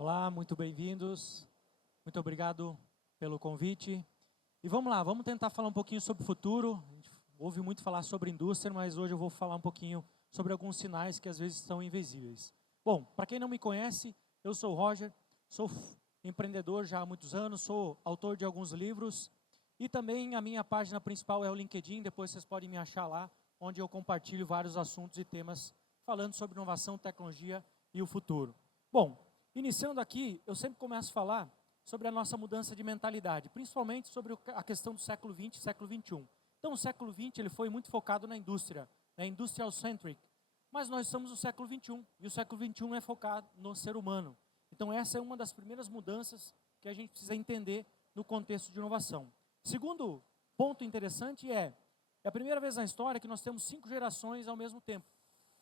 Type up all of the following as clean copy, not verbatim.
Olá, muito bem-vindos. Muito obrigado pelo convite. E vamos lá, vamos tentar falar um pouquinho sobre o futuro. A gente ouve muito falar sobre indústria, mas hoje eu vou falar um pouquinho sobre alguns sinais que às vezes são invisíveis. Bom, para quem não me conhece, eu sou o Roger, sou empreendedor já há muitos anos, sou autor de alguns livros e também a minha página principal é o LinkedIn, depois vocês podem me achar lá, onde eu compartilho vários assuntos e temas falando sobre inovação, tecnologia e o futuro. Bom, iniciando aqui, eu sempre começo a falar sobre a nossa mudança de mentalidade, principalmente sobre a questão do século XX e século XXI. Então, o século XX ele foi muito focado na indústria, na industrial centric, mas nós estamos no século XXI, e o século XXI é focado no ser humano. Então, essa é uma das primeiras mudanças que a gente precisa entender no contexto de inovação. Segundo ponto interessante é a primeira vez na história que nós temos 5 gerações ao mesmo tempo,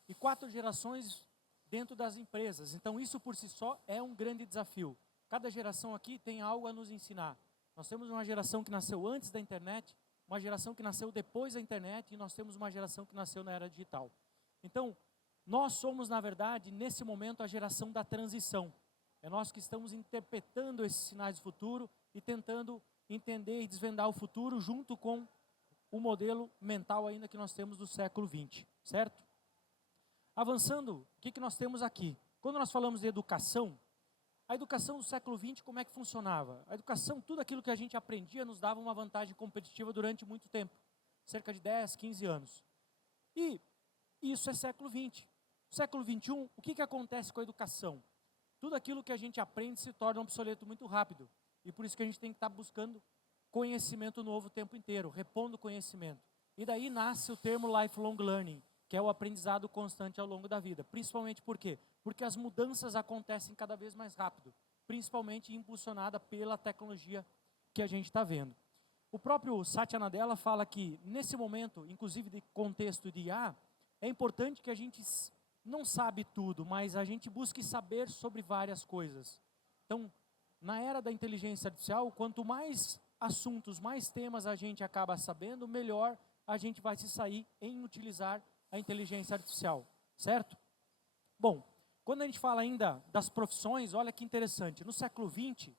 e 4 gerações dentro das empresas. Então, isso por si só é um grande desafio. Cada geração aqui tem algo a nos ensinar. Nós temos uma geração que nasceu antes da internet, uma geração que nasceu depois da internet, e nós temos uma geração que nasceu na era digital. Então, nós somos, na verdade, nesse momento, a geração da transição. É nós que estamos interpretando esses sinais do futuro e tentando entender e desvendar o futuro junto com o modelo mental ainda que nós temos do século XX, certo? Avançando, o que nós temos aqui? Quando nós falamos de educação, a educação do século XX, como é que funcionava? A educação, tudo aquilo que a gente aprendia nos dava uma vantagem competitiva durante muito tempo, cerca de 10, 15 anos. E isso é século XX. Século XXI, o que acontece com a educação? Tudo aquilo que a gente aprende se torna obsoleto muito rápido. E por isso que a gente tem que estar buscando conhecimento novo o tempo inteiro, repondo conhecimento. E daí nasce o termo lifelong learning, que é o aprendizado constante ao longo da vida. Principalmente por quê? Porque as mudanças acontecem cada vez mais rápido, principalmente impulsionada pela tecnologia que a gente está vendo. O próprio Satya Nadella fala que, nesse momento, inclusive de contexto de IA, é importante que a gente não sabe tudo, mas a gente busque saber sobre várias coisas. Então, na era da inteligência artificial, quanto mais assuntos, mais temas a gente acaba sabendo, melhor a gente vai se sair em utilizar a inteligência artificial, certo? Bom, quando a gente fala ainda das profissões, olha que interessante, no século XX, o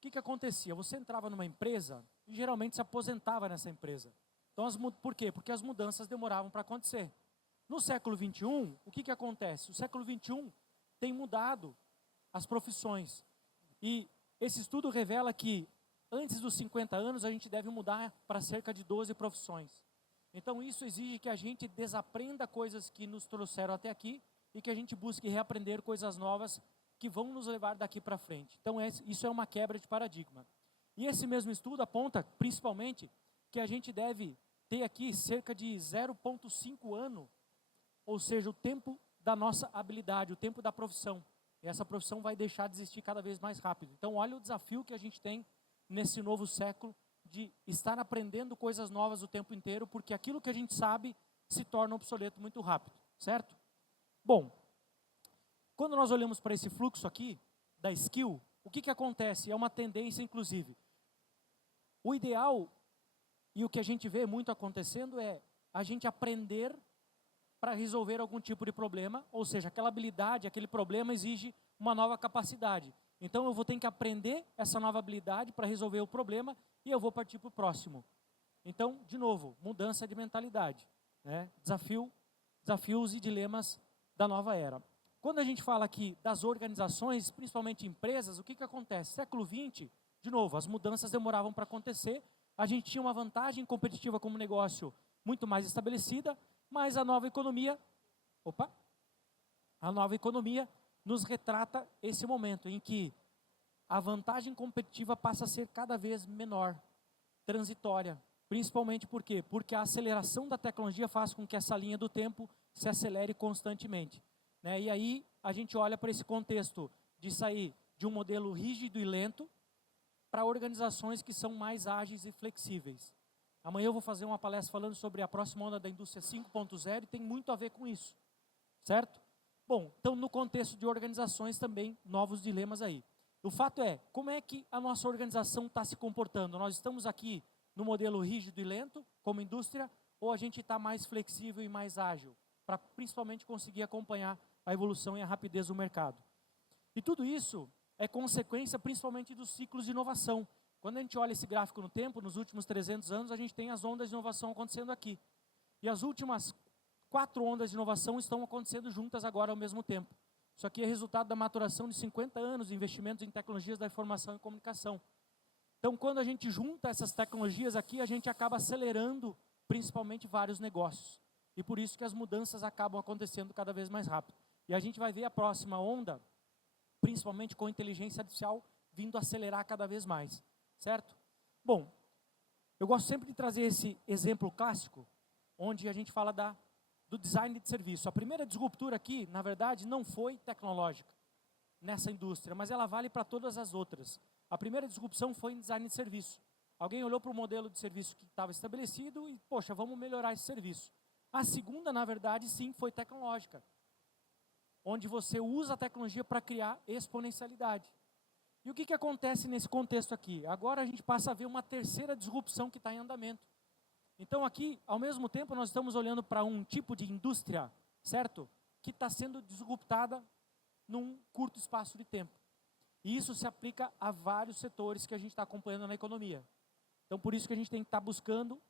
que acontecia? Você entrava numa empresa e geralmente se aposentava nessa empresa. Então, por quê? Porque as mudanças demoravam para acontecer. No século XXI, o que acontece? O século XXI tem mudado as profissões. E esse estudo revela que antes dos 50 anos a gente deve mudar para cerca de 12 profissões. Então isso exige que a gente desaprenda coisas que nos trouxeram até aqui e que a gente busque reaprender coisas novas que vão nos levar daqui para frente. Então isso é uma quebra de paradigma. E esse mesmo estudo aponta principalmente que a gente deve ter aqui cerca de 0,5 ano, ou seja, o tempo da nossa habilidade, o tempo da profissão. E essa profissão vai deixar de existir cada vez mais rápido. Então olha o desafio que a gente tem nesse novo século, de estar aprendendo coisas novas o tempo inteiro, porque aquilo que a gente sabe se torna obsoleto muito rápido, certo? Bom, quando nós olhamos para esse fluxo aqui, da skill, o que acontece? É uma tendência, inclusive. O ideal, e o que a gente vê muito acontecendo, é a gente aprender para resolver algum tipo de problema, ou seja, aquela habilidade, aquele problema exige uma nova capacidade. Então eu vou ter que aprender essa nova habilidade para resolver o problema e eu vou partir para o próximo. Então, de novo, mudança de mentalidade, né? Desafios e dilemas da nova era. Quando a gente fala aqui das organizações, principalmente empresas, o que acontece? Século XX, de novo, as mudanças demoravam para acontecer, a gente tinha uma vantagem competitiva como negócio muito mais estabelecida, mas a nova economia nos retrata esse momento em que a vantagem competitiva passa a ser cada vez menor, transitória. Principalmente por quê? Porque a aceleração da tecnologia faz com que essa linha do tempo se acelere constantemente, né? E aí a gente olha para esse contexto de sair de um modelo rígido e lento para organizações que são mais ágeis e flexíveis. Amanhã eu vou fazer uma palestra falando sobre a próxima onda da indústria 5.0 e tem muito a ver com isso, certo? Bom, então no contexto de organizações também, novos dilemas aí. O fato é, como é que a nossa organização está se comportando? Nós estamos aqui no modelo rígido e lento, como indústria, ou a gente está mais flexível e mais ágil, para principalmente conseguir acompanhar a evolução e a rapidez do mercado? E tudo isso é consequência principalmente dos ciclos de inovação. Quando a gente olha esse gráfico no tempo, nos últimos 300 anos, a gente tem as ondas de inovação acontecendo aqui. E as últimas 4 ondas de inovação estão acontecendo juntas agora ao mesmo tempo. Isso aqui é resultado da maturação de 50 anos de investimentos em tecnologias da informação e comunicação. Então, quando a gente junta essas tecnologias aqui, a gente acaba acelerando principalmente vários negócios. E por isso que as mudanças acabam acontecendo cada vez mais rápido. E a gente vai ver a próxima onda, principalmente com a inteligência artificial, vindo acelerar cada vez mais, certo? Bom, eu gosto sempre de trazer esse exemplo clássico, onde a gente fala do design de serviço. A primeira disruptura aqui, na verdade, não foi tecnológica nessa indústria, mas ela vale para todas as outras. A primeira disrupção foi em design de serviço. Alguém olhou para o modelo de serviço que estava estabelecido e, poxa, vamos melhorar esse serviço. A segunda, na verdade, sim, foi tecnológica, onde você usa a tecnologia para criar exponencialidade. E o que acontece nesse contexto aqui? Agora a gente passa a ver uma terceira disrupção que está em andamento. Então aqui, ao mesmo tempo, nós estamos olhando para um tipo de indústria, certo? Que está sendo disruptada num curto espaço de tempo. E isso se aplica a vários setores que a gente está acompanhando na economia. Então por isso que a gente tem que estar buscando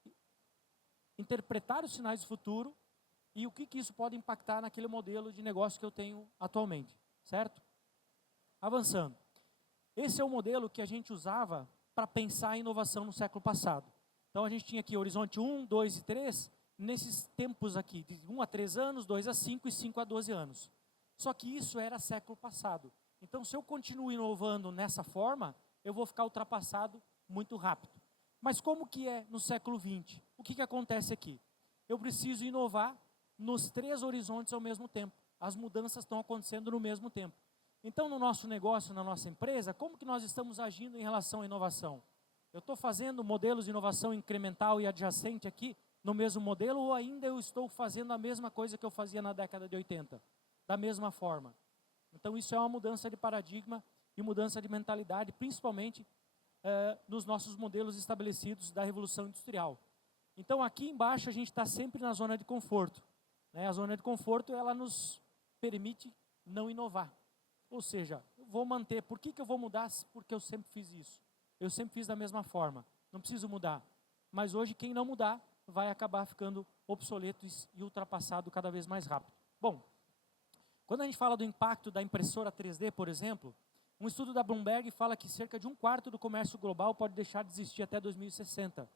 interpretar os sinais do futuro e o que isso pode impactar naquele modelo de negócio que eu tenho atualmente, certo? Avançando. Esse é o modelo que a gente usava para pensar a inovação no século passado. Então a gente tinha aqui horizonte 1, 2 e 3, nesses tempos aqui, de 1 a 3 anos, 2 a 5 e 5 a 12 anos. Só que isso era século passado. Então se eu continuo inovando nessa forma, eu vou ficar ultrapassado muito rápido. Mas como que é no século 20? O que acontece aqui? Eu preciso inovar nos 3 horizontes ao mesmo tempo. As mudanças estão acontecendo no mesmo tempo. Então no nosso negócio, na nossa empresa, como que nós estamos agindo em relação à inovação? Eu estou fazendo modelos de inovação incremental e adjacente aqui no mesmo modelo ou ainda eu estou fazendo a mesma coisa que eu fazia na década de 80? Da mesma forma. Então isso é uma mudança de paradigma e mudança de mentalidade, principalmente nos nossos modelos estabelecidos da Revolução Industrial. Então aqui embaixo a gente está sempre na zona de conforto. Né? A zona de conforto ela nos permite não inovar. Ou seja, eu vou manter. Por que eu vou mudar? Porque eu sempre fiz isso. Eu sempre fiz da mesma forma. Não preciso mudar. Mas hoje quem não mudar vai acabar ficando obsoleto e ultrapassado cada vez mais rápido. Bom, quando a gente fala do impacto da impressora 3D, por exemplo, um estudo da Bloomberg fala que cerca de 1/4 do comércio global pode deixar de existir até 2060.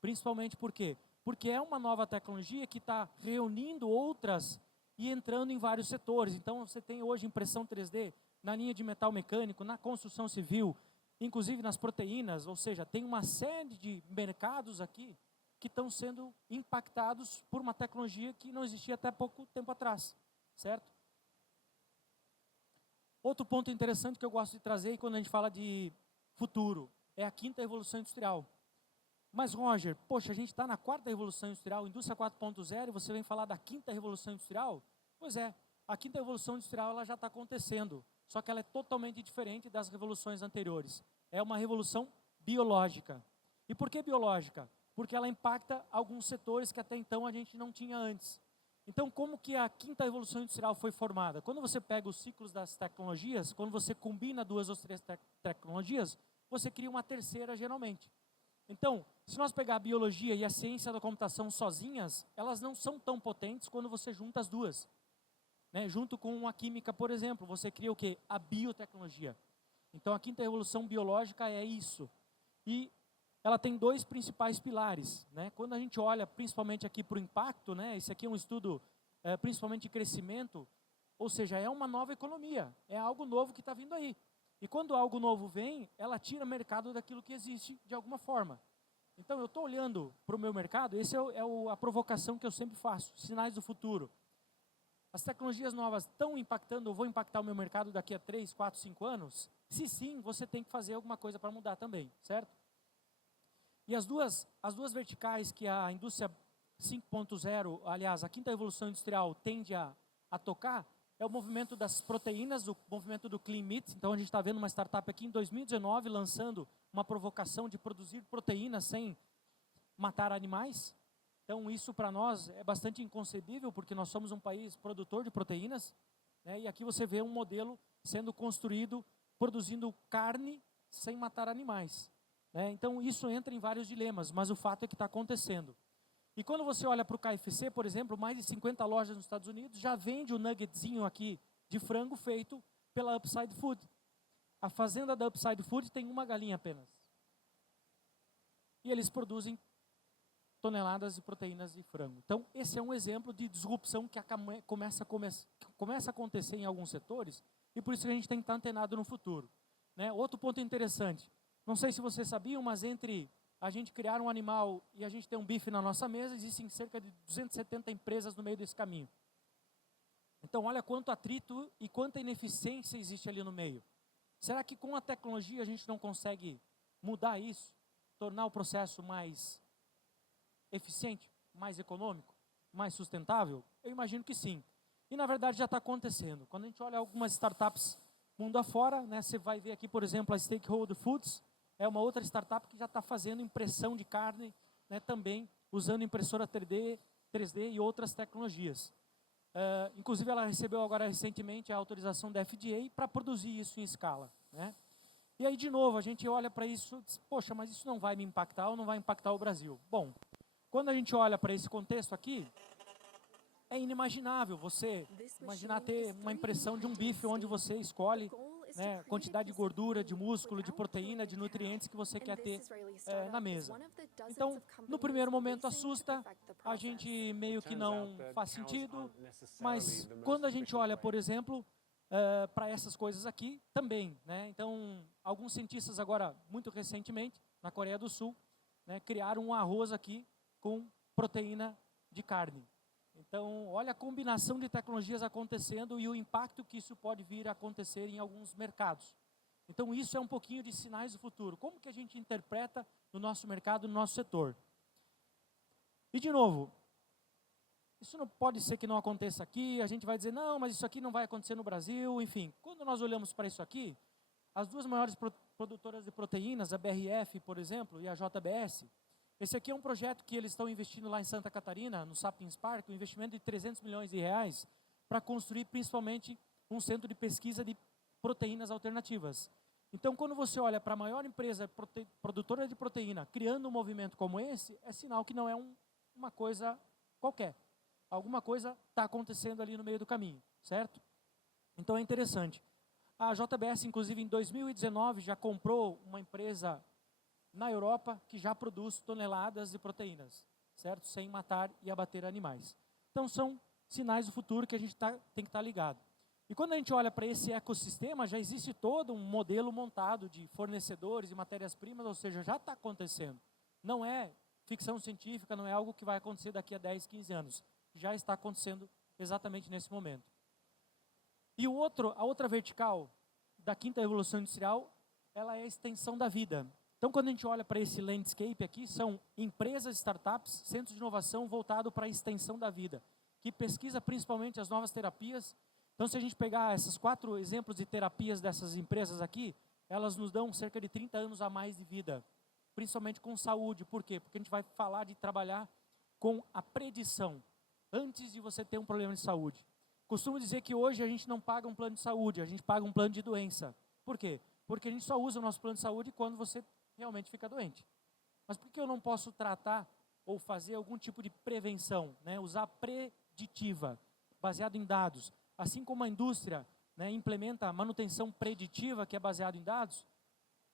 Principalmente por quê? Porque é uma nova tecnologia que está reunindo outras e entrando em vários setores. Então você tem hoje impressão 3D na linha de metal mecânico, na construção civil, inclusive nas proteínas, ou seja, tem uma série de mercados aqui que estão sendo impactados por uma tecnologia que não existia até pouco tempo atrás, certo? Outro ponto interessante que eu gosto de trazer quando a gente fala de futuro é a 5ª Revolução Industrial. Mas Roger, poxa, a gente está na 4ª Revolução Industrial, Indústria 4.0, e você vem falar da 5ª Revolução Industrial? Pois é, a 5ª Revolução Industrial ela já está acontecendo, só que ela é totalmente diferente das revoluções anteriores. É uma revolução biológica. E por que biológica? Porque ela impacta alguns setores que até então a gente não tinha antes. Então, como que a 5ª Revolução Industrial foi formada? Quando você pega os ciclos das tecnologias, quando você combina 2 ou 3 tecnologias, você cria uma terceira geralmente. Então, se nós pegar a biologia e a ciência da computação sozinhas, elas não são tão potentes quando você junta as duas. Né? Junto com a química, por exemplo, você cria o quê? A biotecnologia. Então, a 5ª Revolução Biológica é isso. E ela tem 2 principais pilares. Né? Quando a gente olha principalmente aqui para o impacto, né? Esse aqui é um estudo principalmente de crescimento, ou seja, é uma nova economia, é algo novo que está vindo aí. E quando algo novo vem, ela tira mercado daquilo que existe de alguma forma. Então eu estou olhando para o meu mercado, essa a provocação que eu sempre faço, sinais do futuro. As tecnologias novas estão impactando, ou vão impactar o meu mercado daqui a 3, 4, 5 anos? Se sim, você tem que fazer alguma coisa para mudar também, certo? E as duas verticais que a indústria 5.0, aliás, a 5ª Revolução Industrial tende a tocar, é o movimento das proteínas, o movimento do Clean Meat. Então a gente está vendo uma startup aqui em 2019 lançando uma provocação de produzir proteínas sem matar animais. Então isso para nós é bastante inconcebível, porque nós somos um país produtor de proteínas, né? E aqui você vê um modelo sendo construído, produzindo carne sem matar animais, né? Então isso entra em vários dilemas, mas o fato é que está acontecendo. E quando você olha para o KFC, por exemplo, mais de 50 lojas nos Estados Unidos já vende o nuggetzinho aqui de frango feito pela Upside Food. A fazenda da Upside Food tem uma galinha apenas. E eles produzem toneladas de proteínas de frango. Então, esse é um exemplo de disrupção que começa a acontecer em alguns setores, e por isso que a gente tem que estar antenado no futuro, né? Outro ponto interessante, não sei se vocês sabiam, mas entre a gente criar um animal e a gente ter um bife na nossa mesa, existem cerca de 270 empresas no meio desse caminho. Então, olha quanto atrito e quanta ineficiência existe ali no meio. Será que com a tecnologia a gente não consegue mudar isso, tornar o processo mais eficiente, mais econômico, mais sustentável? Eu imagino que sim. E na verdade já está acontecendo. Quando a gente olha algumas startups mundo afora, né, você vai ver aqui, por exemplo, a Stakeholder Foods, é uma outra startup que já está fazendo impressão de carne, né, também usando impressora 3D e outras tecnologias. Inclusive ela recebeu agora recentemente a autorização da FDA para produzir isso em escala, né? E aí de novo a gente olha para isso e diz, poxa, mas isso não vai me impactar ou não vai impactar o Brasil? Bom, quando a gente olha para esse contexto aqui, é inimaginável você imaginar ter uma impressão de um bife onde você escolhe, né, a quantidade de gordura, de músculo, de proteína, de nutrientes que você quer ter na mesa. Então, no primeiro momento assusta, a gente meio que não faz sentido, mas quando a gente olha, por exemplo, para essas coisas aqui, também, né? Então, alguns cientistas agora, muito recentemente, na Coreia do Sul, né, criaram um arroz aqui com proteína de carne. Então, olha a combinação de tecnologias acontecendo e o impacto que isso pode vir a acontecer em alguns mercados. Então, isso é um pouquinho de sinais do futuro. Como que a gente interpreta no nosso mercado, no nosso setor? E, de novo, isso não pode ser que não aconteça aqui, a gente vai dizer, não, mas isso aqui não vai acontecer no Brasil, enfim. Quando nós olhamos para isso aqui, as duas maiores produtoras de proteínas, a BRF, por exemplo, e a JBS, esse aqui é um projeto que eles estão investindo lá em Santa Catarina, no Sapiens Park, um investimento de 300 milhões de reais, para construir principalmente um centro de pesquisa de proteínas alternativas. Então, quando você olha para a maior empresa produtora de proteína, criando um movimento como esse, é sinal que não é uma coisa qualquer. Alguma coisa está acontecendo ali no meio do caminho, certo? Então, é interessante. A JBS, inclusive, em 2019, já comprou uma empresa na Europa que já produz toneladas de proteínas, certo? Sem matar e abater animais. Então, são sinais do futuro que a gente tem que estar ligado. E quando a gente olha para esse ecossistema, já existe todo um modelo montado de fornecedores e matérias-primas, ou seja, já está acontecendo. Não é ficção científica, não é algo que vai acontecer daqui a 10, 15 anos. Já está acontecendo exatamente nesse momento. E a outra vertical da quinta revolução industrial, ela é a extensão da vida. Então, quando a gente olha para esse landscape aqui, são empresas, startups, centros de inovação voltado para a extensão da vida, que pesquisa principalmente as novas terapias. Então, se a gente pegar esses 4 exemplos de terapias dessas empresas aqui, elas nos dão cerca de 30 anos a mais de vida, principalmente com saúde. Por quê? Porque a gente vai falar de trabalhar com a predição, antes de você ter um problema de saúde. Costumo dizer que hoje a gente não paga um plano de saúde, a gente paga um plano de doença. Por quê? Porque a gente só usa o nosso plano de saúde quando você realmente fica doente. Mas por que eu não posso tratar ou fazer algum tipo de prevenção, né? Usar preditiva, baseado em dados? Assim como a indústria, né, implementa a manutenção preditiva, que é baseado em dados,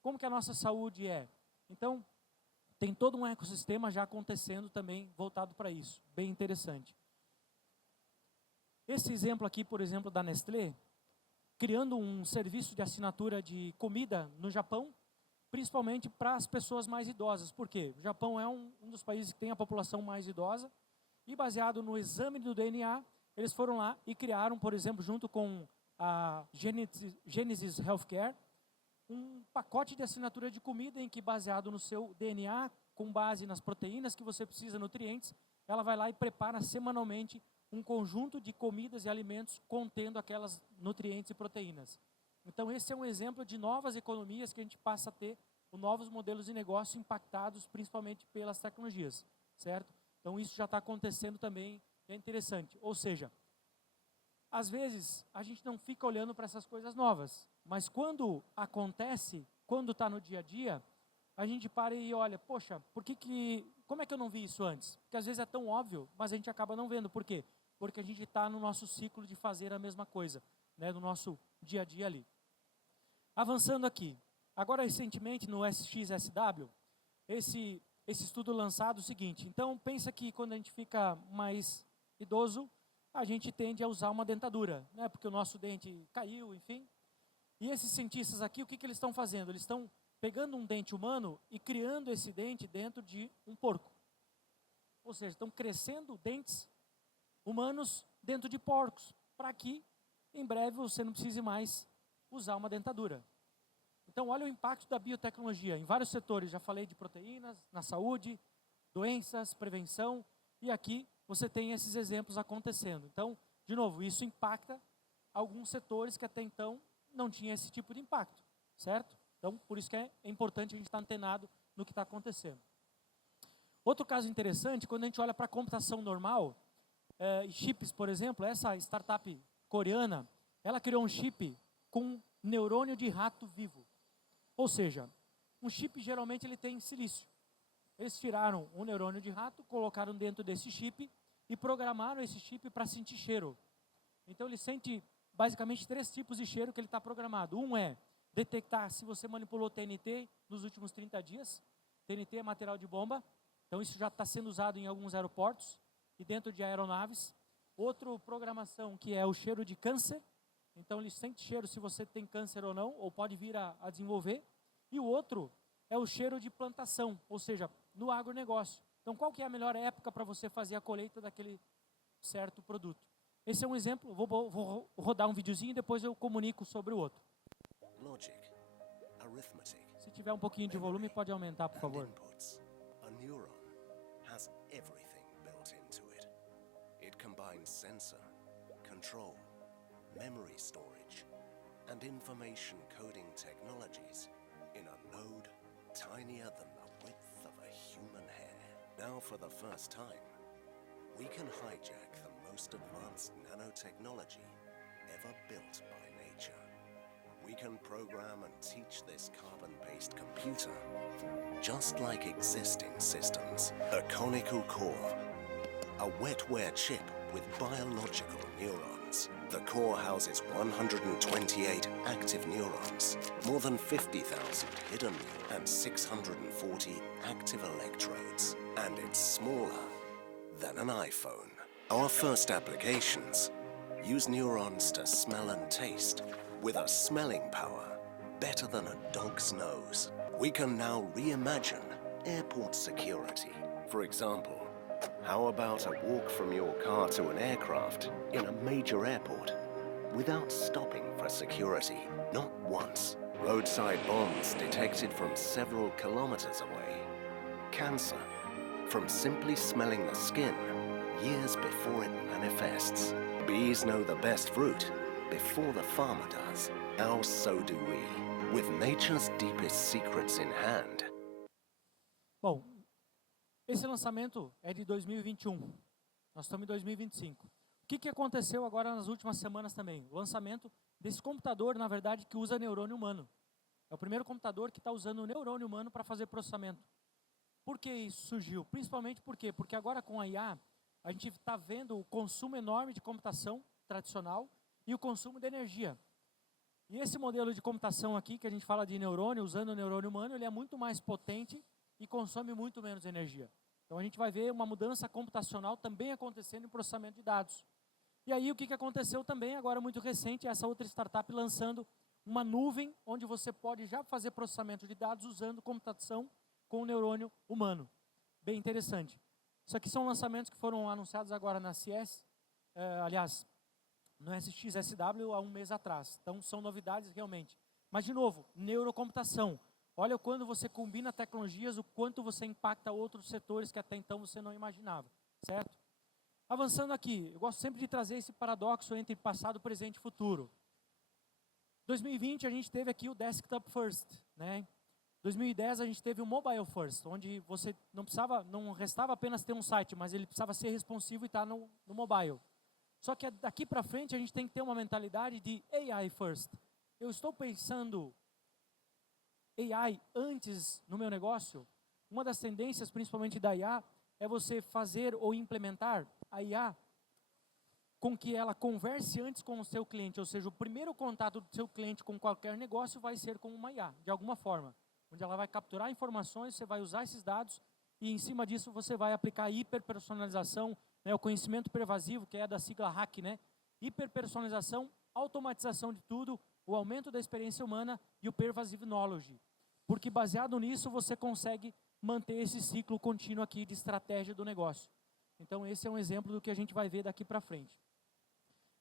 como que a nossa saúde é? Então, tem todo um ecossistema já acontecendo também voltado para isso. Bem interessante. Esse exemplo aqui, por exemplo, da Nestlé, criando um serviço de assinatura de comida no Japão, principalmente para as pessoas mais idosas. Por quê? O Japão é um dos países que tem a população mais idosa, e baseado no exame do DNA, eles foram lá e criaram, por exemplo, junto com a Genesis Healthcare, um pacote de assinatura de comida em que, baseado no seu DNA, com base nas proteínas que você precisa, nutrientes, ela vai lá e prepara semanalmente um conjunto de comidas e alimentos contendo aquelas nutrientes e proteínas. Então, esse é um exemplo de novas economias que a gente passa a ter, novos modelos de negócio impactados principalmente pelas tecnologias, certo? Então, isso já está acontecendo também, é interessante. Ou seja, às vezes, a gente não fica olhando para essas coisas novas, mas quando acontece, quando está no dia a dia, a gente para e olha, poxa, como é que eu não vi isso antes? Porque às vezes é tão óbvio, mas a gente acaba não vendo. Por quê? Porque a gente está no nosso ciclo de fazer a mesma coisa, né, no nosso dia a dia ali. Avançando aqui, agora recentemente no SXSW, esse estudo lançado é o seguinte, então pensa que quando a gente fica mais idoso, a gente tende a usar uma dentadura, né, porque o nosso dente caiu, enfim. E esses cientistas aqui, o que eles estão fazendo? Eles estão pegando um dente humano e criando esse dente dentro de um porco. Ou seja, estão crescendo dentes humanos dentro de porcos, para que em breve você não precise mais usar uma dentadura. Então, olha o impacto da biotecnologia em vários setores. Já falei de proteínas, na saúde, doenças, prevenção, e aqui você tem esses exemplos acontecendo. Então, de novo, isso impacta alguns setores que até então não tinham esse tipo de impacto, certo? Então, por isso que é importante a gente estar antenado no que está acontecendo. Outro caso interessante, quando a gente olha para a computação normal, chips, por exemplo, essa startup coreana, ela criou um chip com neurônio de rato vivo. Ou seja, um chip geralmente ele tem silício. Eles tiraram um neurônio de rato, colocaram dentro desse chip e programaram esse chip para sentir cheiro. Então ele sente basicamente 3 tipos de cheiro que ele está programado. Um é detectar se você manipulou TNT nos últimos 30 dias. TNT é material de bomba, então isso já está sendo usado em alguns aeroportos e dentro de aeronaves. Outra programação que é o cheiro de câncer. Então ele sente cheiro se você tem câncer ou não, ou pode vir a desenvolver. E o outro é o cheiro de plantação, ou seja, no agronegócio. Então qual que é a melhor época para você fazer a colheita daquele certo produto? Esse é um exemplo, vou rodar um videozinho e depois eu comunico sobre o outro. Logic, arithmetic, Se tiver um pouquinho de volume, pode aumentar, por favor. inputs. A neuron has everything built into it. It combines sensor, control, memory storage, and information coding technologies in a node tinier than the width of a human hair. Now, for the first time, we can hijack the most advanced nanotechnology ever built by nature. We can program and teach this carbon-based computer just like existing systems. A conical core, a wetware chip with biological neurons. The core houses 128 active neurons, more than 50,000 hidden and 640 active electrodes. And it's smaller than an iPhone. Our first applications use neurons to smell and taste with a smelling power better than a dog's nose. We can now reimagine airport security. For example, how about a walk from your car to an aircraft in a major airport without stopping for security? Not once. Roadside bombs detected from several kilometers away. Cancer from simply smelling the skin years before it manifests. Bees know the best fruit before the farmer does. Now so do we, with nature's deepest secrets in hand. Bom, esse lançamento é de 2021. Nós estamos em 2025. O que aconteceu agora nas últimas semanas também? O lançamento desse computador, na verdade, que usa neurônio humano. É o primeiro computador que está usando o neurônio humano para fazer processamento. Por que isso surgiu? Principalmente por quê? Porque agora com a IA, a gente está vendo o consumo enorme de computação tradicional e o consumo de energia. E esse modelo de computação aqui, que a gente fala de neurônio, usando o neurônio humano, ele é muito mais potente e consome muito menos energia. Então a gente vai ver uma mudança computacional também acontecendo em processamento de dados. E aí o que aconteceu também, agora muito recente, essa outra startup lançando uma nuvem onde você pode já fazer processamento de dados usando computação com o neurônio humano. Bem interessante. Isso aqui são lançamentos que foram anunciados agora na CES, aliás, no SXSW há um mês atrás. Então são novidades realmente. Mas de novo, neurocomputação. Olha quando você combina tecnologias, o quanto você impacta outros setores que até então você não imaginava, certo? Avançando aqui, eu gosto sempre de trazer esse paradoxo entre passado, presente e futuro. 2020 a gente teve aqui o desktop first, né? 2010 a gente teve o mobile first, onde você não restava apenas ter um site, mas ele precisava ser responsivo e estar no mobile. Só que daqui para frente a gente tem que ter uma mentalidade de AI first. Eu estou pensando AI antes no meu negócio. Uma das tendências, principalmente da IA, é você fazer ou implementar a IA com que ela converse antes com o seu cliente. Ou seja, o primeiro contato do seu cliente com qualquer negócio vai ser com uma IA, de alguma forma. Onde ela vai capturar informações, você vai usar esses dados e em cima disso você vai aplicar hiperpersonalização, né, o conhecimento pervasivo, que é da sigla HACK, né? Hiperpersonalização, automatização de tudo, o aumento da experiência humana e o pervasive knowledge. Porque baseado nisso você consegue manter esse ciclo contínuo aqui de estratégia do negócio. Então esse é um exemplo do que a gente vai ver daqui para frente.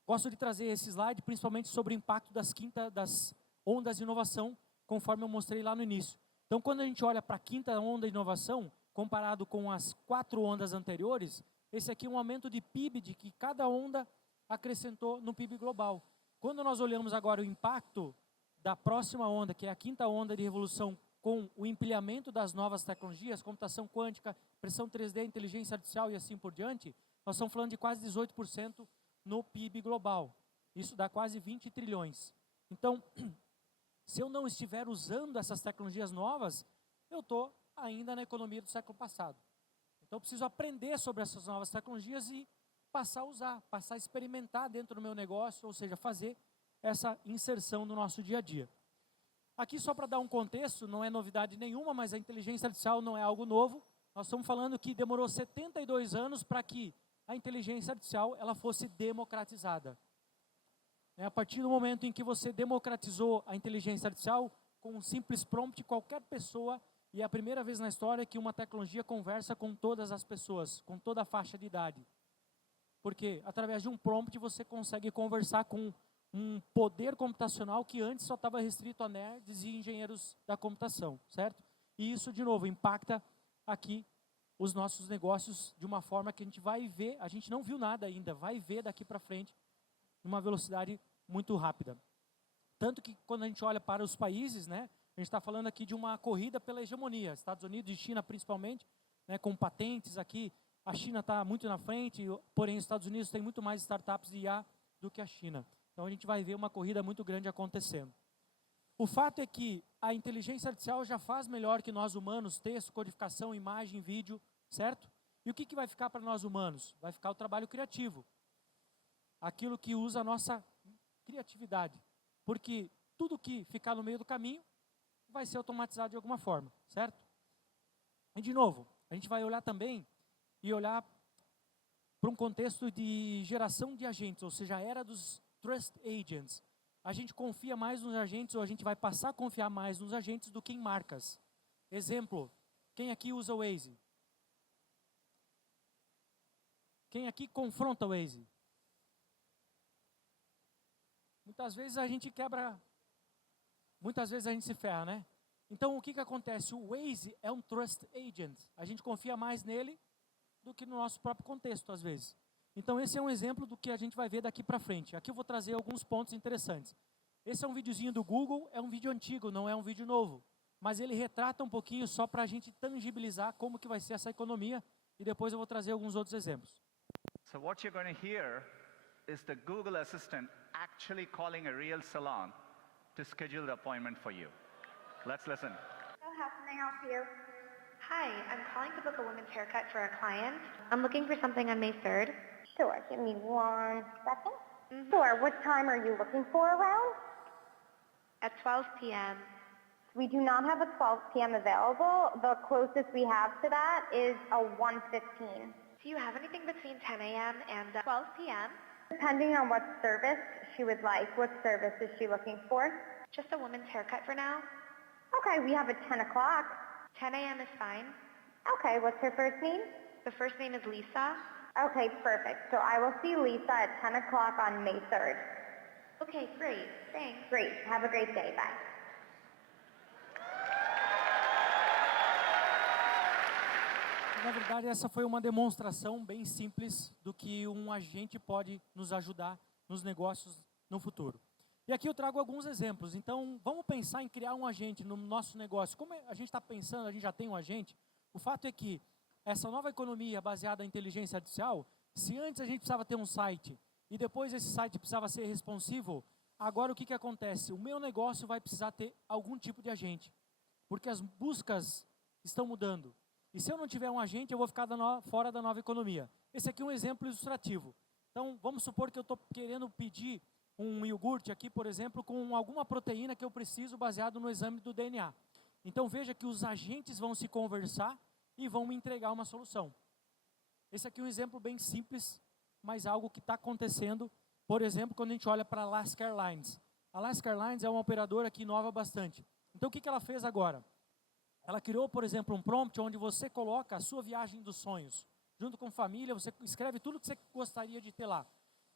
Gosto de trazer esse slide principalmente sobre o impacto das ondas de inovação, conforme eu mostrei lá no início. Então quando a gente olha para a quinta onda de inovação, comparado com as 4 ondas anteriores, esse aqui é um aumento de PIB de que cada onda acrescentou no PIB global. Quando nós olhamos agora o impacto da próxima onda, que é a quinta onda de revolução, com o empilhamento das novas tecnologias, computação quântica, impressão 3D, inteligência artificial e assim por diante, nós estamos falando de quase 18% no PIB global. Isso dá quase 20 trilhões. Então, se eu não estiver usando essas tecnologias novas, eu estou ainda na economia do século passado. Então, eu preciso aprender sobre essas novas tecnologias e passar a usar, passar a experimentar dentro do meu negócio, ou seja, fazer essa inserção no nosso dia a dia. Aqui só para dar um contexto, não é novidade nenhuma, mas a inteligência artificial não é algo novo. Nós estamos falando que demorou 72 anos para que a inteligência artificial ela fosse democratizada. A partir do momento em que você democratizou a inteligência artificial, com um simples prompt, qualquer pessoa, e é a primeira vez na história que uma tecnologia conversa com todas as pessoas, com toda a faixa de idade. Porque através de um prompt você consegue conversar com um poder computacional que antes só estava restrito a nerds e engenheiros da computação, certo? E isso, de novo, impacta aqui os nossos negócios de uma forma que a gente vai ver, a gente não viu nada ainda, vai ver daqui para frente, numa velocidade muito rápida. Tanto que quando a gente olha para os países, né, a gente está falando aqui de uma corrida pela hegemonia, Estados Unidos e China principalmente, né, com patentes aqui, a China está muito na frente, porém os Estados Unidos tem muito mais startups de IA do que a China. Então a gente vai ver uma corrida muito grande acontecendo. O fato é que a inteligência artificial já faz melhor que nós humanos, texto, codificação, imagem, vídeo, certo? E o que vai ficar para nós humanos? Vai ficar o trabalho criativo. Aquilo que usa a nossa criatividade. Porque tudo que ficar no meio do caminho vai ser automatizado de alguma forma, certo? E de novo, a gente vai olhar também e olhar para um contexto de geração de agentes, ou seja, a era dos Trust Agents. A gente confia mais nos agentes, ou a gente vai passar a confiar mais nos agentes do que em marcas. Exemplo, quem aqui usa o Waze? Quem aqui confronta o Waze? Muitas vezes a gente quebra, muitas vezes a gente se ferra, né? Então o que acontece? O Waze é um Trust Agent. A gente confia mais nele do que no nosso próprio contexto, às vezes. Então esse é um exemplo do que a gente vai ver daqui para frente. Aqui eu vou trazer alguns pontos interessantes. Esse é um videozinho do Google, é um vídeo antigo, não é um vídeo novo. Mas ele retrata um pouquinho só para a gente tangibilizar como que vai ser essa economia. E depois eu vou trazer alguns outros exemplos. So what you're going to hear is the Google Assistant actually calling a real salon to schedule the appointment for you. Let's listen. So how can I help you? Hi, I'm calling to book a woman's haircut for a client. I'm looking for something on May 3rd. Sure, give me 1 second. Sure, what time are you looking for around? At 12 p.m. We do not have a 12 p.m. available. The closest we have to that is a 1:15. Do you have anything between 10 a.m. and 12 p.m.? Depending on what service she would like. What service is she looking for? Just a woman's haircut for now. Okay, we have at 10 o'clock. 10 a.m. is fine. Okay, what's her first name? The first name is Lisa. Okay, perfect. So I will see Lisa at 10 o'clock on May 3rd. Okay, great. Thanks. Great. Have a great day. Bye. Na verdade, essa foi uma demonstração bem simples do que um agente pode nos ajudar nos negócios no futuro. E aqui eu trago alguns exemplos. Então, vamos pensar em criar um agente no nosso negócio. Como a gente está pensando, a gente já tem um agente. O fato é que essa nova economia baseada em inteligência artificial, se antes a gente precisava ter um site e depois esse site precisava ser responsivo, agora o que acontece? O meu negócio vai precisar ter algum tipo de agente, porque as buscas estão mudando. E se eu não tiver um agente, eu vou ficar fora da nova economia. Esse aqui é um exemplo ilustrativo. Então, vamos supor que eu estou querendo pedir um iogurte aqui, por exemplo, com alguma proteína que eu preciso baseado no exame do DNA. Então, veja que os agentes vão se conversar e vão me entregar uma solução. Esse aqui é um exemplo bem simples, mas algo que está acontecendo. Por exemplo, quando a gente olha para a Alaska Airlines. A Alaska Airlines é uma operadora que inova bastante. Então, o que ela fez agora? Ela criou, por exemplo, um prompt onde você coloca a sua viagem dos sonhos. Junto com família, você escreve tudo que você gostaria de ter lá.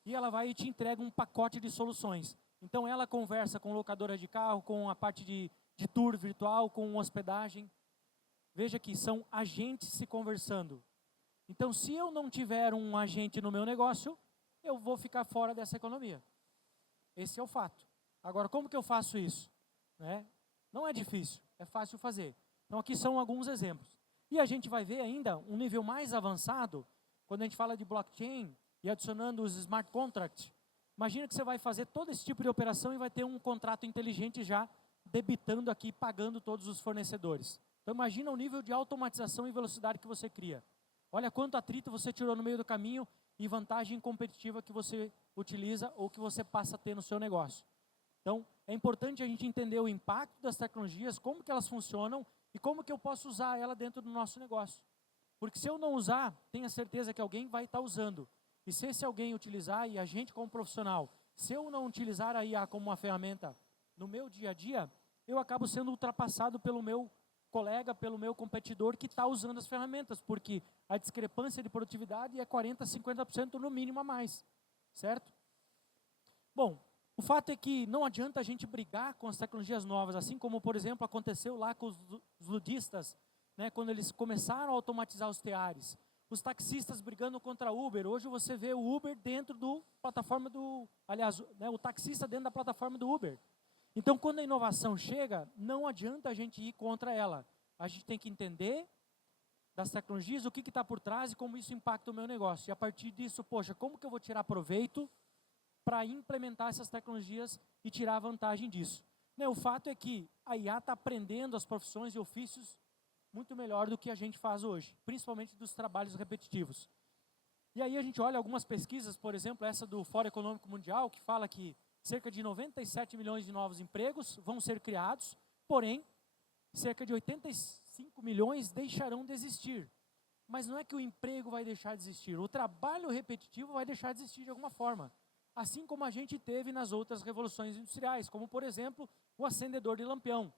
E ela vai e te entrega um pacote de soluções. Então, ela conversa com locadora de carro, com a parte de tour virtual, com hospedagem. Veja que são agentes se conversando. Então, se eu não tiver um agente no meu negócio, eu vou ficar fora dessa economia. Esse é o fato. Agora, como que eu faço isso? Não é difícil, é fácil fazer. Então, aqui são alguns exemplos. E a gente vai ver ainda um nível mais avançado, quando a gente fala de blockchain e adicionando os smart contracts. Imagina que você vai fazer todo esse tipo de operação e vai ter um contrato inteligente já debitando aqui, pagando todos os fornecedores. Então, imagina o nível de automatização e velocidade que você cria. Olha quanto atrito você tirou no meio do caminho e vantagem competitiva que você utiliza ou que você passa a ter no seu negócio. Então, é importante a gente entender o impacto das tecnologias, como que elas funcionam e como que eu posso usar ela dentro do nosso negócio. Porque se eu não usar, tenha certeza que alguém vai estar usando. E se esse alguém utilizar, e a gente como profissional, se eu não utilizar a IA como uma ferramenta no meu dia a dia, eu acabo sendo ultrapassado pelo meu colega, pelo meu competidor que está usando as ferramentas, porque a discrepância de produtividade é 40%, 50% no mínimo a mais, certo? Bom, o fato é que não adianta a gente brigar com as tecnologias novas, assim como, por exemplo, aconteceu lá com os ludistas, quando eles começaram a automatizar os teares. Os taxistas brigando contra a Uber. Hoje você vê o Uber dentro do plataforma do... Aliás, o taxista dentro da plataforma do Uber. Então, quando a inovação chega, não adianta a gente ir contra ela. A gente tem que entender das tecnologias, o que está por trás e como isso impacta o meu negócio. E a partir disso, poxa, como que eu vou tirar proveito para implementar essas tecnologias e tirar vantagem disso? O fato é que a IA está aprendendo as profissões e ofícios muito melhor do que a gente faz hoje, principalmente dos trabalhos repetitivos. E aí a gente olha algumas pesquisas, por exemplo, essa do Fórum Econômico Mundial, que fala que cerca de 97 milhões de novos empregos vão ser criados, porém, cerca de 85 milhões deixarão de existir. Mas não é que o emprego vai deixar de existir, o trabalho repetitivo vai deixar de existir de alguma forma. Assim como a gente teve nas outras revoluções industriais, como, por exemplo, o acendedor de lampião,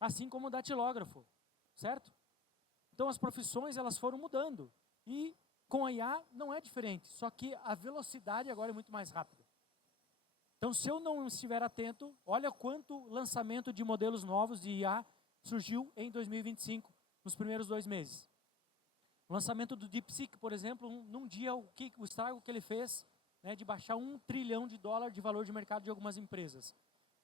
assim como o datilógrafo, certo? Então, as profissões elas foram mudando. E com a IA não é diferente, só que a velocidade agora é muito mais rápida. Então, se eu não estiver atento, olha quanto lançamento de modelos novos de IA surgiu em 2025, nos primeiros 2 meses. O lançamento do DeepSeek, por exemplo, num dia, o estrago que ele fez, de baixar $1 trilhão de valor de mercado de algumas empresas.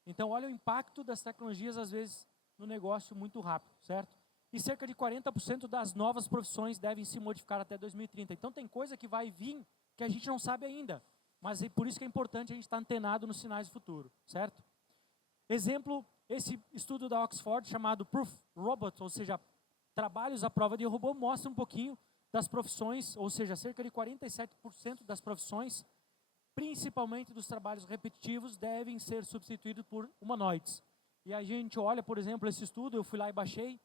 Então, olha o impacto das tecnologias, às vezes, no negócio muito rápido, certo? E cerca de 40% das novas profissões devem se modificar até 2030. Então, tem coisa que vai vir que a gente não sabe ainda. Mas é por isso que é importante a gente estar antenado nos sinais do futuro, certo? Exemplo, esse estudo da Oxford chamado Proof Robot, ou seja, trabalhos à prova de robô, mostra um pouquinho das profissões, ou seja, cerca de 47% das profissões, principalmente dos trabalhos repetitivos, devem ser substituídos por humanoides. E a gente olha, por exemplo, esse estudo, eu fui lá e baixei,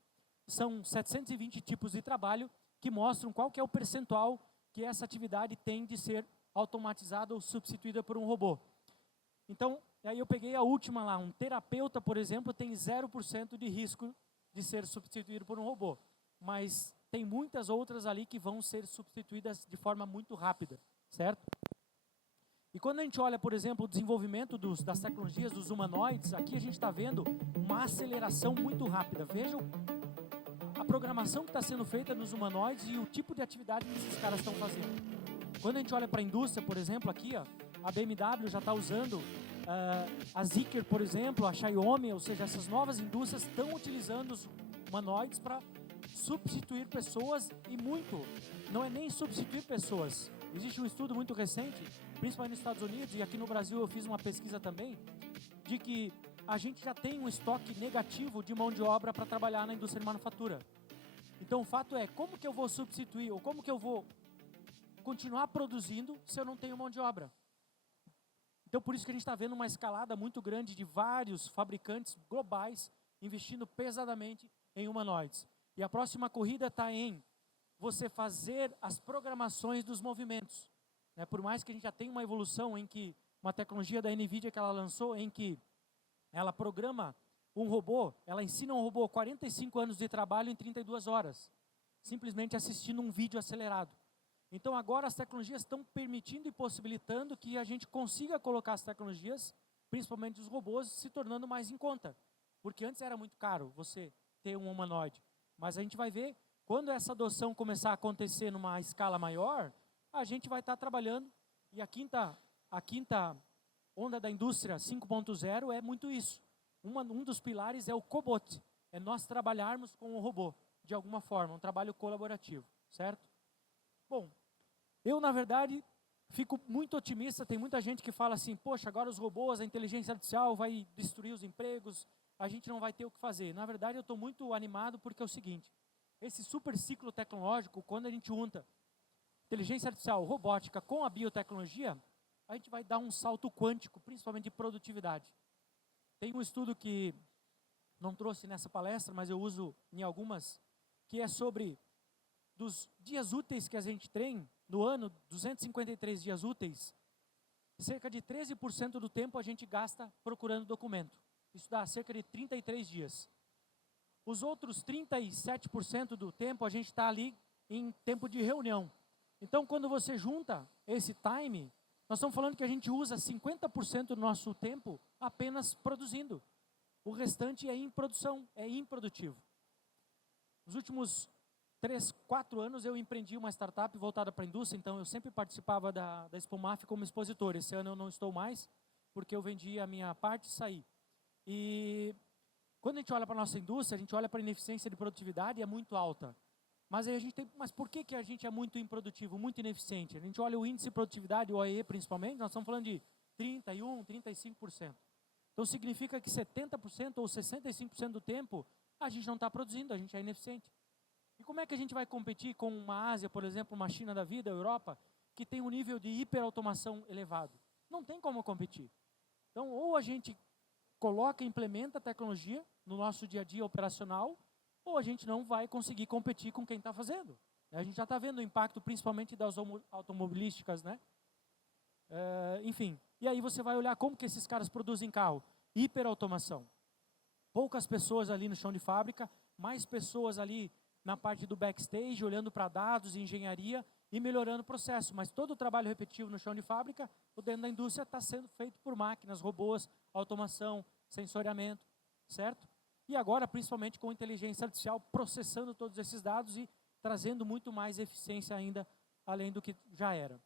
são 720 tipos de trabalho que mostram qual que é o percentual que essa atividade tem de ser automatizada ou substituída por um robô. Então, aí eu peguei a última lá, um terapeuta, por exemplo, tem 0% de risco de ser substituído por um robô. Mas tem muitas outras ali que vão ser substituídas de forma muito rápida, certo? E quando a gente olha, por exemplo, o desenvolvimento das tecnologias, dos humanoides, aqui a gente está vendo uma aceleração muito rápida. Veja a programação que está sendo feita nos humanoides e o tipo de atividade que esses caras estão fazendo. Quando a gente olha para a indústria, por exemplo, aqui, a BMW já está usando, a Zeekr, por exemplo, a Xiaomi, ou seja, essas novas indústrias estão utilizando os humanoides para substituir pessoas e muito. Não é nem substituir pessoas. Existe um estudo muito recente principalmente nos Estados Unidos, e aqui no Brasil eu fiz uma pesquisa também, de que a gente já tem um estoque negativo de mão de obra para trabalhar na indústria de manufatura. Então o fato é, como que eu vou substituir, ou como que eu vou continuar produzindo se eu não tenho mão de obra? Então por isso que a gente está vendo uma escalada muito grande de vários fabricantes globais investindo pesadamente em humanoides. E a próxima corrida está em você fazer as programações dos movimentos. Né? Por mais que a gente já tenha uma evolução em que, uma tecnologia da NVIDIA que ela lançou, em que ela programa um robô, ela ensina um robô 45 anos de trabalho em 32 horas, simplesmente assistindo um vídeo acelerado. Então agora as tecnologias estão permitindo e possibilitando que a gente consiga colocar as tecnologias, principalmente os robôs, se tornando mais em conta. Porque antes era muito caro você ter um humanoide. Mas a gente vai ver, quando essa adoção começar a acontecer numa escala maior, a gente vai estar trabalhando. E a quinta onda da indústria 5.0 é muito isso. Um dos pilares é o cobot, é nós trabalharmos com o robô, de alguma forma, um trabalho colaborativo, certo? Bom, eu na verdade fico muito otimista, tem muita gente que fala assim, poxa, agora os robôs, a inteligência artificial vai destruir os empregos, a gente não vai ter o que fazer. Na verdade eu estou muito animado porque é o seguinte, esse super ciclo tecnológico, quando a gente junta inteligência artificial, robótica com a biotecnologia, a gente vai dar um salto quântico, principalmente de produtividade. Tem um estudo que não trouxe nessa palestra, mas eu uso em algumas, que é sobre dos dias úteis que a gente tem no ano, 253 dias úteis, cerca de 13% do tempo a gente gasta procurando documento. Isso dá cerca de 33 dias. Os outros 37% do tempo a gente está ali em tempo de reunião. Então, quando você junta esse time, nós estamos falando que a gente usa 50% do nosso tempo apenas produzindo. O restante é em produção, é improdutivo. Nos últimos 3, 4 anos eu empreendi uma startup voltada para a indústria, então eu sempre participava da Expomaf como expositor. Esse ano eu não estou mais, porque eu vendi a minha parte e saí. E quando a gente olha para a nossa indústria, a gente olha para a ineficiência de produtividade, é muito alta. Mas aí a gente tem, mas por que a gente é muito improdutivo, muito ineficiente? A gente olha o índice de produtividade, o OEE principalmente, nós estamos falando de 31%, 35%. Então significa que 70% ou 65% do tempo a gente não está produzindo, a gente é ineficiente. E como é que a gente vai competir com uma Ásia, por exemplo, uma China da vida, a Europa, que tem um nível de hiperautomação elevado? Não tem como competir. Então, ou a gente coloca e implementa a tecnologia no nosso dia a dia operacional, ou a gente não vai conseguir competir com quem está fazendo. A gente já está vendo o impacto principalmente das automobilísticas, né? Enfim, e aí você vai olhar como que esses caras produzem carro. Hiperautomação. Poucas pessoas ali no chão de fábrica, mais pessoas ali na parte do backstage, olhando para dados e engenharia e melhorando o processo. Mas todo o trabalho repetitivo no chão de fábrica, dentro da indústria, está sendo feito por máquinas, robôs, automação, sensoriamento, certo? E agora, principalmente com inteligência artificial, processando todos esses dados e trazendo muito mais eficiência ainda, além do que já era.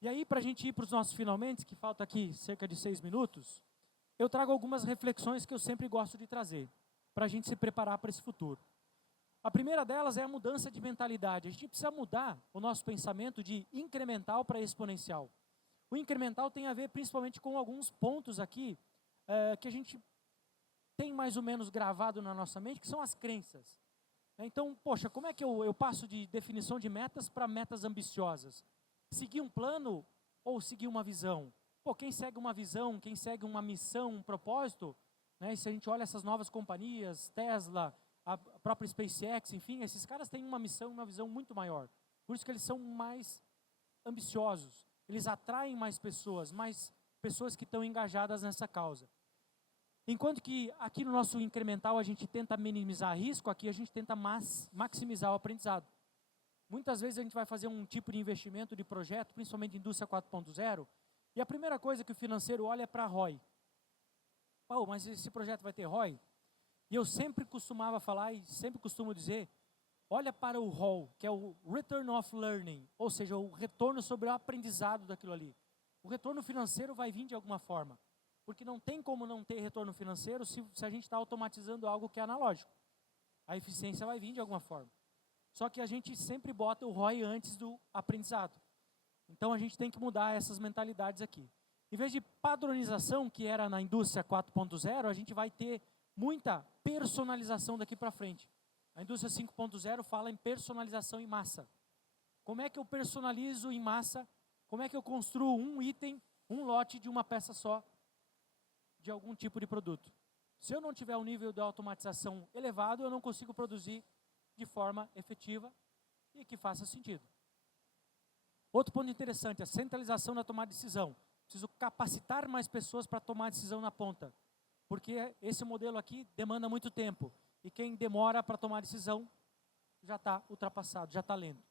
E aí, para a gente ir para os nossos finalmente, que falta aqui cerca de 6 minutos, eu trago algumas reflexões que eu sempre gosto de trazer, para a gente se preparar para esse futuro. A primeira delas é a mudança de mentalidade. A gente precisa mudar o nosso pensamento de incremental para exponencial. O incremental tem a ver principalmente com alguns pontos aqui, que a gente tem mais ou menos gravado na nossa mente, que são as crenças. Então, poxa, como é que eu passo de definição de metas para metas ambiciosas? Seguir um plano ou seguir uma visão? Pô, quem segue uma visão, quem segue uma missão, um propósito, né? E se a gente olha essas novas companhias, Tesla, a própria SpaceX, enfim, esses caras têm uma missão, uma visão muito maior. Por isso que eles são mais ambiciosos. Eles atraem mais pessoas que estão engajadas nessa causa. Enquanto que aqui no nosso incremental a gente tenta minimizar risco, aqui a gente tenta maximizar o aprendizado. Muitas vezes a gente vai fazer um tipo de investimento de projeto, principalmente indústria 4.0, e a primeira coisa que o financeiro olha é para ROI. Pô, mas esse projeto vai ter ROI? E eu sempre costumava falar e sempre costumo dizer, olha para o ROL, que é o Return of Learning, ou seja, o retorno sobre o aprendizado daquilo ali. O retorno financeiro vai vir de alguma forma. Porque não tem como não ter retorno financeiro se a gente está automatizando algo que é analógico. A eficiência vai vir de alguma forma. Só que a gente sempre bota o ROI antes do aprendizado. Então a gente tem que mudar essas mentalidades aqui. Em vez de padronização, que era na indústria 4.0, a gente vai ter muita personalização daqui para frente. A indústria 5.0 fala em personalização em massa. Como é que eu personalizo em massa? Como é que eu construo um item, um lote de uma peça só, de algum tipo de produto? Se eu não tiver um nível de automatização elevado, eu não consigo produzir de forma efetiva e que faça sentido. Outro ponto interessante, a centralização na tomada de decisão. Preciso capacitar mais pessoas para tomar decisão na ponta, porque esse modelo aqui demanda muito tempo, e quem demora para tomar decisão já está ultrapassado, já está lento.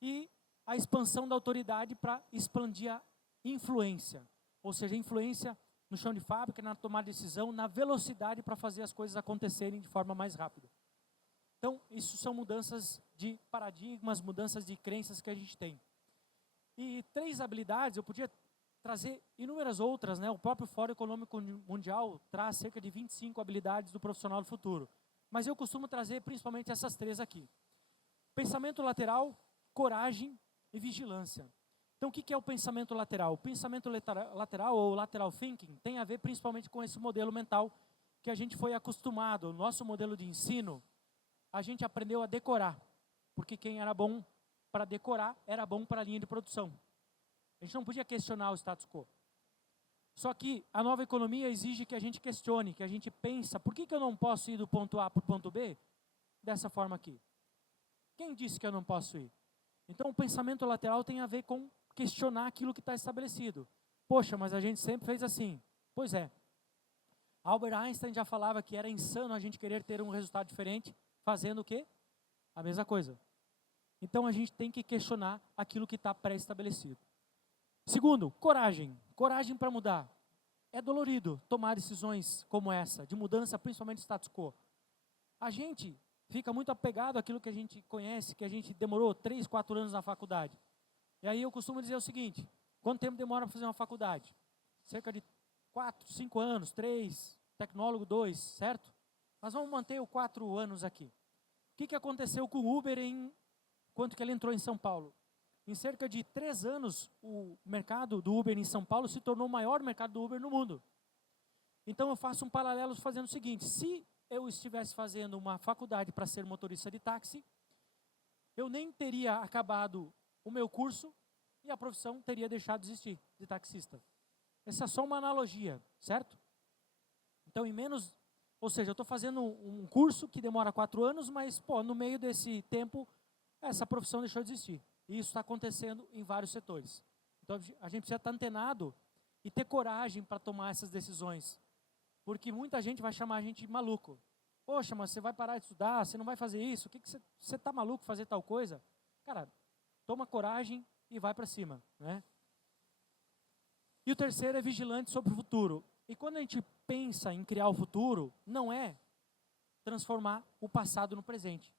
E a expansão da autoridade para expandir a influência, ou seja, a influência no chão de fábrica, na tomada de decisão, na velocidade para fazer as coisas acontecerem de forma mais rápida. Então, isso são mudanças de paradigmas, mudanças de crenças que a gente tem. E 3 habilidades, eu podia trazer inúmeras outras, né? O próprio Fórum Econômico Mundial traz cerca de 25 habilidades do profissional do futuro. Mas eu costumo trazer principalmente essas 3 aqui. Pensamento lateral, coragem e vigilância. Então, o que é o pensamento lateral? O pensamento lateral, ou lateral thinking, tem a ver principalmente com esse modelo mental que a gente foi acostumado. O nosso modelo de ensino, a gente aprendeu a decorar, porque quem era bom para decorar era bom para a linha de produção. A gente não podia questionar o status quo. Só que a nova economia exige que a gente questione, que a gente pensa, por que eu não posso ir do ponto A para o ponto B dessa forma aqui? Quem disse que eu não posso ir? Então, o pensamento lateral tem a ver com questionar aquilo que está estabelecido. Poxa, mas a gente sempre fez assim. Pois é. Albert Einstein já falava que era insano a gente querer ter um resultado diferente, fazendo o quê? A mesma coisa. Então, a gente tem que questionar aquilo que está pré-estabelecido. Segundo, coragem. Coragem para mudar. É dolorido tomar decisões como essa, de mudança, principalmente de status quo. A gente fica muito apegado àquilo que a gente conhece, que a gente demorou 3, 4 anos na faculdade. E aí eu costumo dizer o seguinte, quanto tempo demora para fazer uma faculdade? Cerca de 4, 5 anos, 3, tecnólogo 2, certo? Mas vamos manter o 4 anos aqui. O que aconteceu com o Uber quanto que ele entrou em São Paulo? Em cerca de 3 anos, o mercado do Uber em São Paulo se tornou o maior mercado do Uber no mundo. Então eu faço um paralelo fazendo o seguinte, se eu estivesse fazendo uma faculdade para ser motorista de táxi, eu nem teria acabado o meu curso e a profissão teria deixado de existir, de taxista. Essa é só uma analogia, certo? Então, ou seja, eu estou fazendo um curso que demora 4 anos, mas, no meio desse tempo, essa profissão deixou de existir. E isso está acontecendo em vários setores. Então, a gente precisa estar antenado e ter coragem para tomar essas decisões. Porque muita gente vai chamar a gente de maluco. Poxa, mas você vai parar de estudar, você não vai fazer isso, você está maluco fazer tal coisa? Cara, toma coragem e vai para cima, né? E o terceiro é vigilante sobre o futuro. E quando a gente pensa em criar o futuro, não é transformar o passado no presente.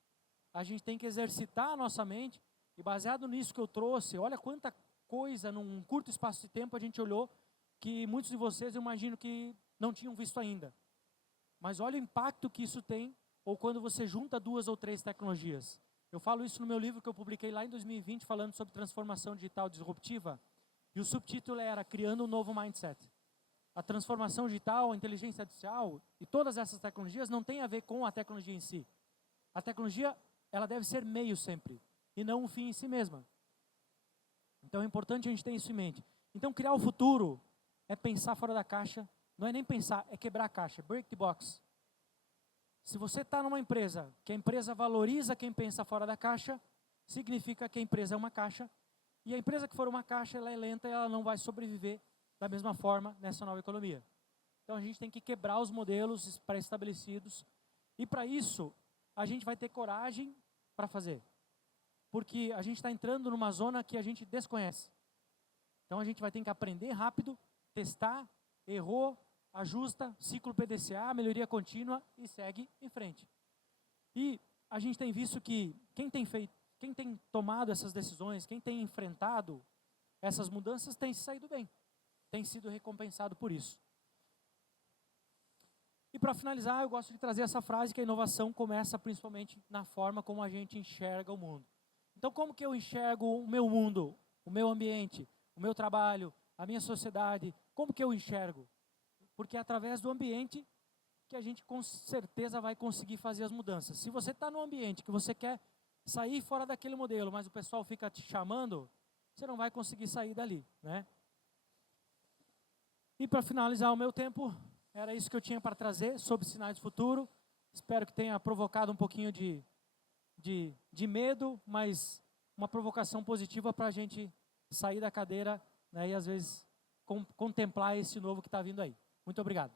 A gente tem que exercitar a nossa mente e baseado nisso que eu trouxe, olha quanta coisa num curto espaço de tempo a gente olhou que muitos de vocês eu imagino que não tinham visto ainda. Mas olha o impacto que isso tem, ou quando você junta 2 ou 3 tecnologias. Eu falo isso no meu livro que eu publiquei lá em 2020, falando sobre transformação digital disruptiva, e o subtítulo era Criando um Novo Mindset. A transformação digital, a inteligência artificial e todas essas tecnologias não têm a ver com a tecnologia em si. A tecnologia, ela deve ser meio sempre, e não um fim em si mesma. Então é importante a gente ter isso em mente. Então criar o futuro é pensar fora da caixa, não é nem pensar, é quebrar a caixa, break the box. Se você está numa empresa, que a empresa valoriza quem pensa fora da caixa, significa que a empresa é uma caixa, e a empresa que for uma caixa, ela é lenta e ela não vai sobreviver da mesma forma nessa nova economia. Então a gente tem que quebrar os modelos pré-estabelecidos, e para isso, a gente vai ter coragem para fazer. Porque a gente está entrando numa zona que a gente desconhece. Então a gente vai ter que aprender rápido, testar, errou, ajusta, ciclo PDCA, melhoria contínua e segue em frente. E a gente tem visto que quem tem tomado essas decisões, quem tem enfrentado essas mudanças tem se saído bem, tem sido recompensado por isso. E para finalizar, eu gosto de trazer essa frase que a inovação começa principalmente na forma como a gente enxerga o mundo. Então, como que eu enxergo o meu mundo? o meu ambiente, o meu trabalho, a minha sociedade, como que eu enxergo? Porque é através do ambiente que a gente com certeza vai conseguir fazer as mudanças. Se você está num ambiente que você quer sair fora daquele modelo, mas o pessoal fica te chamando, você não vai conseguir sair dali, né? E para finalizar o meu tempo, era isso que eu tinha para trazer sobre sinais de futuro. Espero que tenha provocado um pouquinho de medo, mas uma provocação positiva para a gente sair da cadeira, né, e às vezes contemplar esse novo que está vindo aí. Muito obrigado.